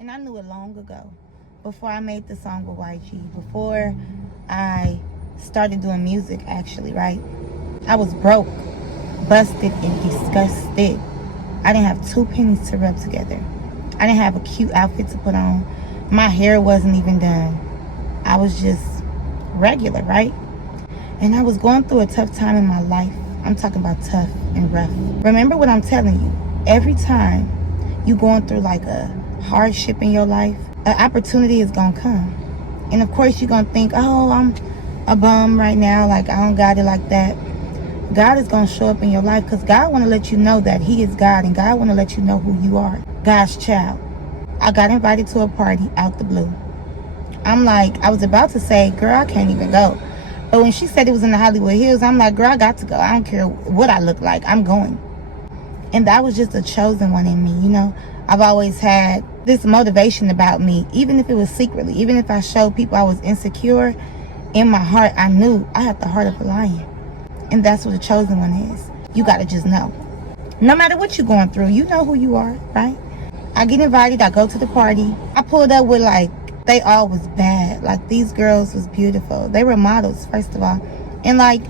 And I knew it long ago, before I made the song with YG, before I started doing music, actually, right? I was broke, busted, and disgusted. I didn't have 2 pennies to rub together. I didn't have a cute outfit to put on. My hair wasn't even done. I was just regular, right? And I was going through a tough time in my life. I'm talking about tough and rough. Remember what I'm telling you. Every time you going through like a hardship in your life, an opportunity is gonna come. And of course you're gonna think, oh, I'm a bum right now, like I don't got it like that. God is gonna show up in your life, because God wanna let you know that He is God, and God wanna let you know who you are, God's child. I got invited to a party out the blue. I'm like, I was about to say, girl, I can't even go. But when she said it was in the Hollywood Hills, I'm like, girl, I got to go. I don't care what I look like, I'm going. And that was just a chosen one in me, you know. I've always had this motivation about me, even if it was secretly, even if I showed people I was insecure, in my heart, I knew I had the heart of a lion. And that's what a chosen one is. You got to just know. No matter what you're going through, you know who you are, right? I get invited, I go to the party. I pulled up with like, they all was bad. Like, these girls was beautiful. They were models, first of all. And like,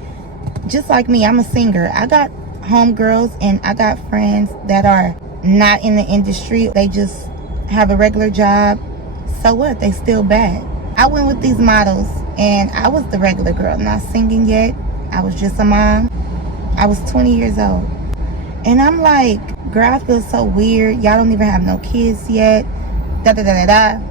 just like me, I'm a singer. I got homegirls and I got friends that are not in the industry. They just have a regular job. So what? They still bad. I went with these models and I was the regular girl, not singing yet. I was just a mom. I was 20 years old. And I'm like, girl, I feel so weird. Y'all don't even have no kids yet. Da da da da da.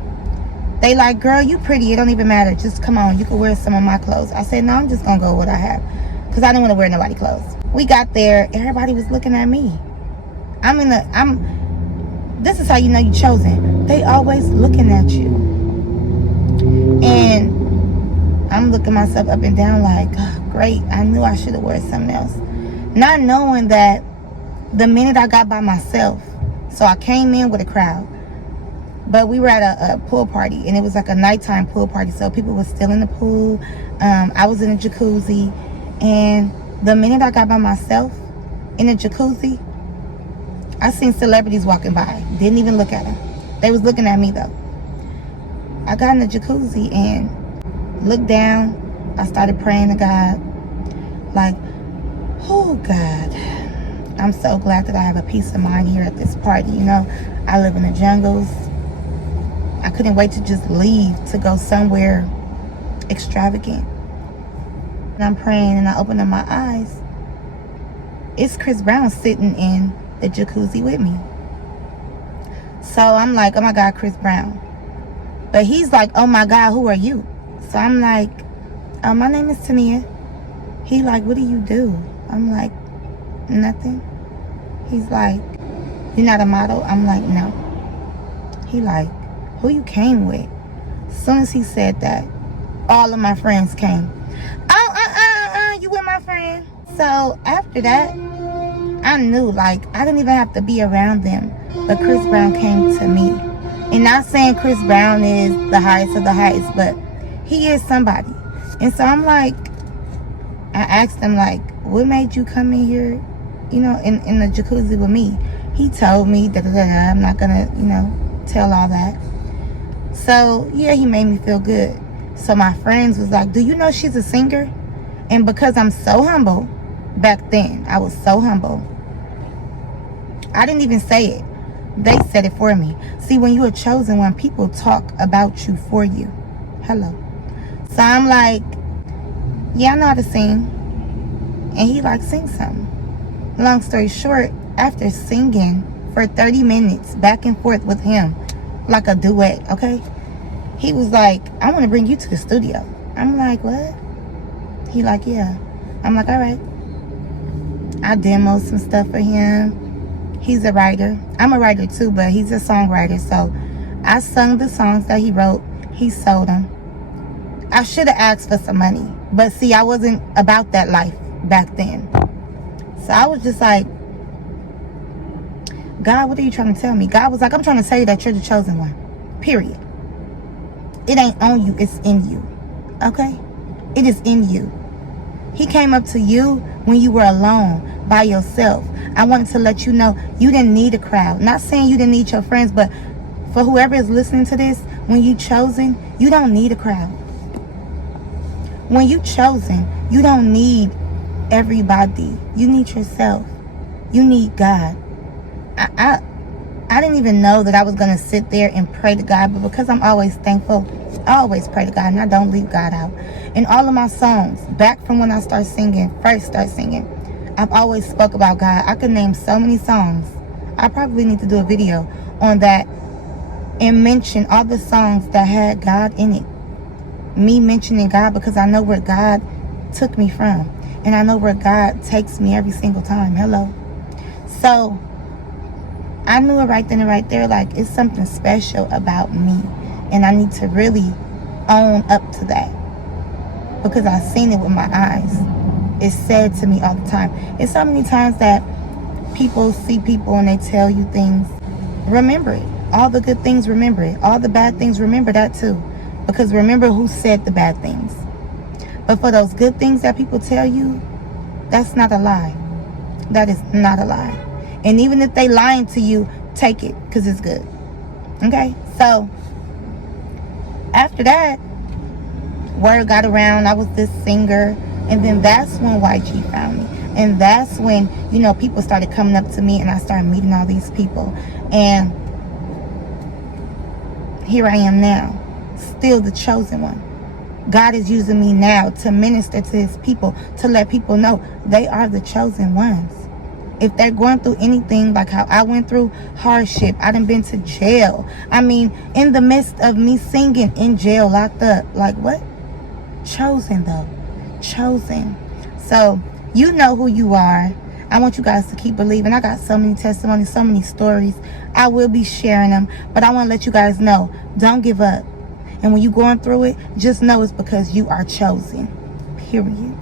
They like, girl, you pretty. It don't even matter. Just come on. You can wear some of my clothes. I said, no, I'm just going to go with what I have. Because I didn't want to wear nobody's clothes. We got there. Everybody was looking at me. This is how you know you're chosen. They always looking at you. And I'm looking myself up and down like, oh, great. I knew I should have worn something else. Not knowing that the minute I got by myself, so I came in with a crowd. But we were at a pool party, and it was like a nighttime pool party, so people were still in the pool. I was in a jacuzzi, and the minute I got by myself in a jacuzzi, I seen celebrities walking by. Didn't even look at them. They was looking at me, though. I got in the jacuzzi and looked down. I started praying to God, like, oh, God, I'm so glad that I have a peace of mind here at this party, you know. I live in the jungles. I couldn't wait to just leave to go somewhere extravagant. And I'm praying and I open up my eyes. It's Chris Brown sitting in the jacuzzi with me. So I'm like, oh my God, Chris Brown. But he's like, oh my God, who are you? So I'm like, oh, my name is Tanea. He like, what do you do? I'm like, nothing. He's like, you're not a model? I'm like, no. He like, who you came with? As soon as he said that, all of my friends came. Oh, you with my friend? So after that, I knew, like, I didn't even have to be around them. But Chris Brown came to me. And not saying Chris Brown is the highest of the highest, but he is somebody. And so I'm like, I asked him, like, what made you come in here, you know, in the jacuzzi with me? He told me, I'm not going to, you know, tell all that. So, yeah, he made me feel good. So my friends was like, do you know she's a singer? And because I'm so humble, back then, I was so humble. I didn't even say it. They said it for me. See, when you're a chosen one, people talk about you for you. Hello. So I'm like, yeah, I know how to sing. And he like, sing something. Long story short, after singing for 30 minutes back and forth with him, like a duet, okay? He was like, I want to bring you to the studio. I'm like, what? He like, yeah. I'm like, all right. I demoed some stuff for him. He's a writer. I'm a writer too, but he's a songwriter. So I sung the songs that he wrote. He sold them. I should have asked for some money. But see, I wasn't about that life back then. So I was just like, God, what are you trying to tell me? God was like, I'm trying to tell you that you're the chosen one. Period. It ain't on you, it's in you. Okay? It is in you. He came up to you when you were alone, by yourself. I wanted to let you know you didn't need a crowd. Not saying you didn't need your friends, but For whoever is listening to this, when you chosen, you don't need a crowd. When you chosen, you don't need everybody. You need yourself. You need God. I didn't even know that I was going to sit there and pray to God, but because I'm always thankful, I always pray to God, and I don't leave God out. In all of my songs, back from when I first start singing, I've always spoke about God. I could name so many songs. I probably need to do a video on that and mention all the songs that had God in it. Me mentioning God, because I know where God took me from, and I know where God takes me every single time. Hello. So I knew it right then and right there, like, it's something special about me, and I need to really own up to that, because I've seen it with my eyes. It's said to me all the time. It's so many times that people see people and they tell you things. Remember it. All the good things, remember it. All the bad things, remember that too, because remember who said the bad things. But for those good things that people tell you, that's not a lie. That is not a lie. And even if they lying to you, take it, because it's good. Okay? So after that, word got around I was this singer, and then that's when YG found me. And that's when, you know, people started coming up to me, and I started meeting all these people. And here I am now, still the chosen one. God is using me now to minister to his people, to let people know they are the chosen ones. If they're going through anything like how I went through hardship, I done been to jail. I mean, in the midst of me singing, in jail, locked up. Like, what? Chosen, though. Chosen. So, you know who you are. I want you guys to keep believing. I got so many testimonies, so many stories. I will be sharing them. But I want to let you guys know, don't give up. And when you're going through it, just know it's because you are chosen. Period.